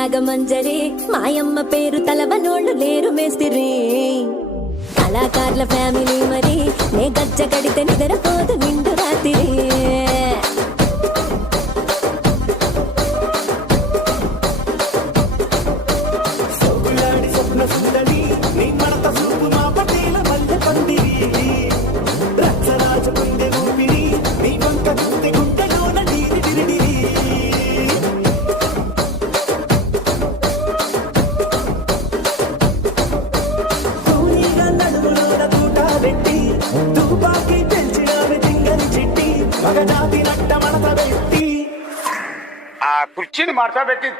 నాగమంజరి మాయమ్మ పేరు తలవనోళ్ళు లేరు మేస్తిరి కళాకారుల ఫ్యామిలీ మరి నే గజ్జ కడితే నిద్రపోదు నిండు రాత్రి ఆ కుర్చీని మార్చా పెట్టి